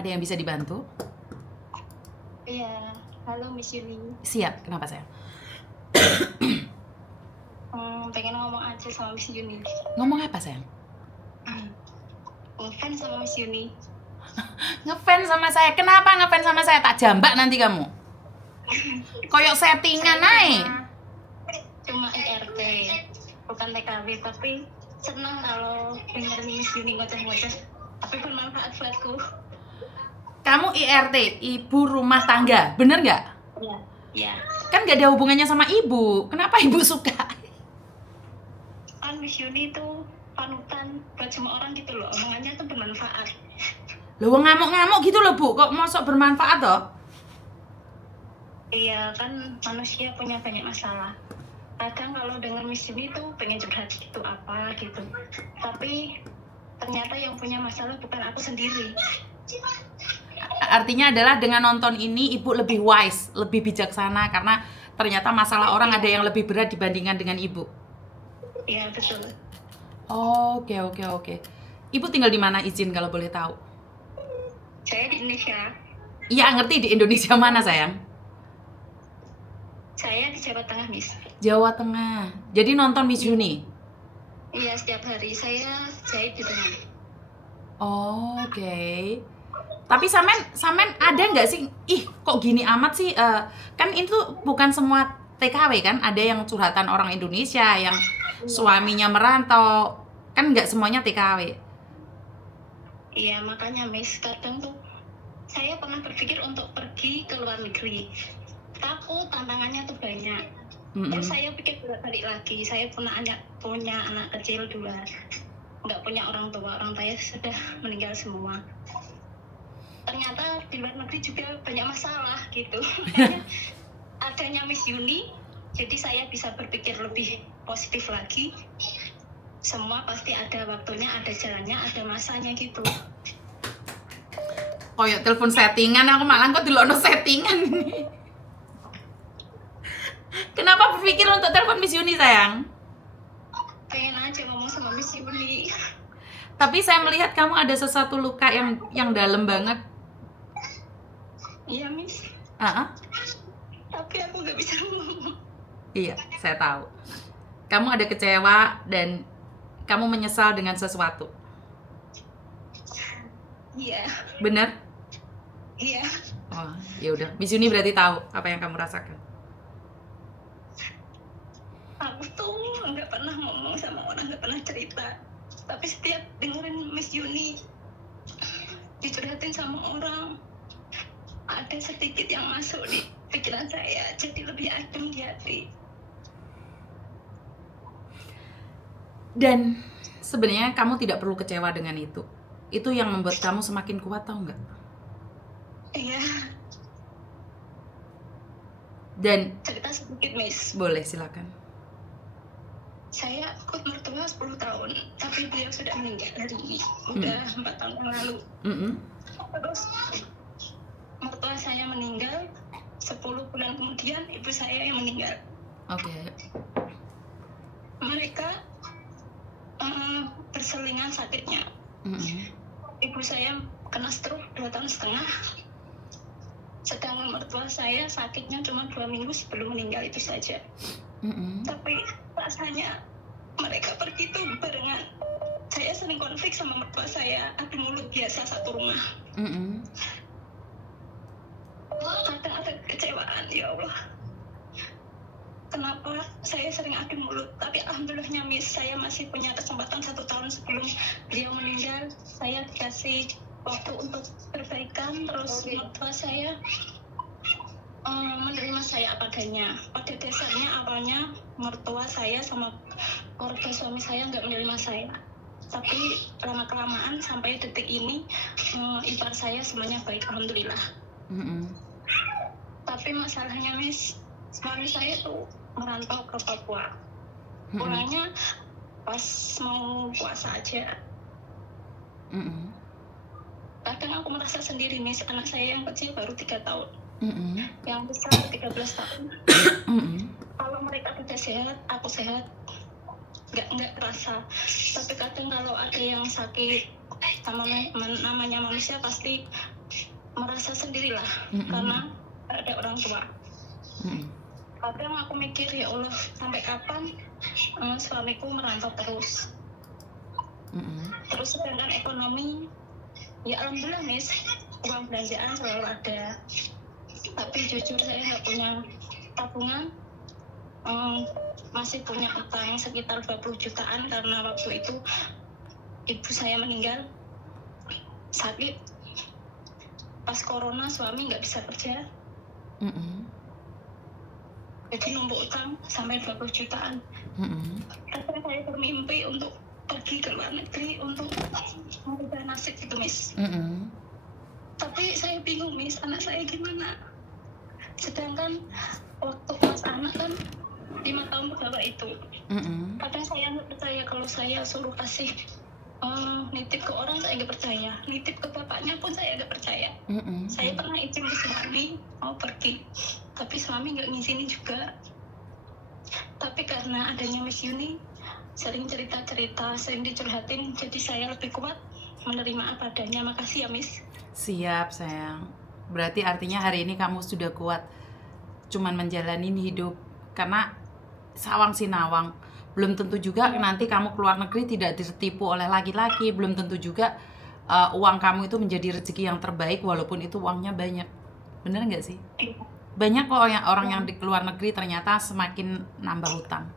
Ada yang bisa dibantu? Iya, halo Miss Yuni. Siap, kenapa sayang? Pengen ngomong aja sama Miss Yuni. Ngomong apa sayang? Ngefans sama Miss Yuni. Ngefans sama saya, kenapa ngefans sama saya? Tak jambak nanti kamu. Koyok settingan aja. Cuma IRT, bukan TKW, tapi senang kalau denger Miss Yuni ngoceh-ngoceh, tapi bermanfaat buatku. Kamu IRT, ibu rumah tangga, bener nggak? Iya. Kan nggak ada hubungannya sama ibu, kenapa ibu suka? Kan Miss Yuni tuh panutan buat semua orang gitu loh, omongannya tuh bermanfaat. Loh ngamuk-ngamuk gitu loh bu, kok masuk bermanfaat toh? Iya, kan manusia punya banyak masalah. Kadang kalau denger Miss Yuni tuh pengen curhat gitu apa gitu, tapi ternyata yang punya masalah bukan aku sendiri. Artinya adalah dengan nonton ini ibu lebih wise, lebih bijaksana karena ternyata masalah orang ada yang lebih berat dibandingkan dengan ibu. Iya, betul. Oke. Ibu tinggal di mana, izin kalau boleh tahu? Saya di Indonesia. Iya, ngerti di Indonesia mana sayang? Saya di Jawa Tengah, Miss. Jawa Tengah. Jadi nonton Miss Yuni? Iya, setiap hari saya jahit di tengah. Oke. Tapi samen ada nggak sih? Ih, kok gini amat sih? Kan itu bukan semua TKW kan? Ada yang curhatan orang Indonesia yang suaminya merantau. Kan nggak semuanya TKW. Iya, makanya Miss, kadang tuh saya pernah berpikir untuk pergi ke luar negeri. Takut tantangannya tuh banyak. Terus saya pikir balik lagi, saya punya anak kecil 2. Nggak punya orang tua saya sudah meninggal semua. Ternyata di luar negeri juga banyak masalah gitu. Adanya Miss Yuni, jadi saya bisa berpikir lebih positif lagi. Semua pasti ada waktunya, ada jalannya, ada masanya gitu. Koyok telepon settingan, aku malah kok dilono settingan. Kenapa berpikir untuk telepon Miss Yuni sayang? Pengen aja ngomong sama Miss Yuni. Tapi saya melihat kamu ada sesuatu luka yang dalam banget. Iya Miss. Tapi aku nggak bisa ngomong. Iya, saya tahu. Kamu ada kecewa dan kamu menyesal dengan sesuatu. Iya. Benar? Iya. Oh, ya udah. Miss Yuni berarti tahu apa yang kamu rasakan. Aku tuh nggak pernah ngomong sama orang, nggak pernah cerita. Tapi setiap dengerin Miss Yuni dicurhatin sama orang, ada sedikit yang masuk di pikiran saya, jadi lebih adem di hati. Dan sebenarnya kamu tidak perlu kecewa dengan itu. Itu yang membuat kamu semakin kuat, tahu nggak? Iya. Dan cerita sedikit Miss. Boleh, silakan. Saya ikut mertua 10 tahun, tapi beliau sudah meninggal hari ini. Udah 4 tahun yang lalu. Terus mertua saya meninggal, 10 bulan kemudian ibu saya yang meninggal. Oke. Mereka berselingan sakitnya. Ibu saya kena stroke 2,5 tahun. Sedangkan mertua saya sakitnya cuma 2 minggu sebelum meninggal itu saja. Tapi rasanya mereka pergi tuh barengan. Saya sering konflik sama mertua saya, adu mulut biasa satu rumah. Kadang ada kekecewaan, ya Allah. Kenapa saya sering adu mulut? Tapi alhamdulillahnya Miss, saya masih punya kesempatan 1 tahun sebelum beliau meninggal. Saya dikasih waktu untuk perbaikan. Terus mertua saya menerima saya apa adanya. Pada dasarnya awalnya mertua saya sama keluarga suami saya nggak menerima saya. Tapi lama-kelamaan sampai detik ini ipar saya semuanya baik, alhamdulillah. Tapi masalahnya Miss, suami saya tuh merantau ke Papua. Pulangnya pas mau puasa aja. Kadang aku merasa sendiri Miss, anak saya yang kecil baru 3 tahun. Yang besar 13 tahun. Kalau mereka tidak sehat, aku sehat. Nggak terasa. Tapi kadang kalau ada yang sakit, namanya manusia pasti merasa sendirilah Mm-mm. karena nggak ada orang tua. Mm-mm. Kadang aku mikir, ya Allah, sampai kapan suamiku merantau terus. Mm-mm. Terus sedangkan ekonomi, ya alhamdulillah Miss, uang belanjaan selalu ada. Tapi jujur saya nggak punya tabungan, masih punya utang sekitar 20 jutaan karena waktu itu ibu saya meninggal sakit. Pas corona suami nggak bisa kerja, Mm-mm. jadi numpuk utang sampai 20 jutaan. Mm-mm. Kadang saya bermimpi untuk pergi ke luar negeri untuk merubah nasib gitu Miss. Mm-mm. Tapi saya bingung Miss, anak saya gimana? Sedangkan waktu kelas anak kan 5 tahun berbapak itu. Mm-mm. Kadang saya nggak percaya kalau saya suruh kasih nitip ke orang, saya nggak percaya. Nitip ke bapaknya pun saya nggak percaya. Mm-mm. Saya pernah izin ke suami mau pergi, tapi suami nggak ngizinin juga. Tapi karena adanya Miss Yuni, sering cerita-cerita, sering dicurhatin, jadi saya lebih kuat menerima apa adanya. Makasih ya Miss. Siap sayang. Berarti artinya hari ini kamu sudah kuat cuman menjalani hidup, karena sawang sinawang. Belum tentu juga nanti kamu keluar negeri tidak ditipu oleh laki-laki. Belum tentu juga uang kamu itu menjadi rezeki yang terbaik walaupun itu uangnya banyak. Bener nggak sih? Banyak kok orang yang di luar negeri ternyata semakin nambah hutang.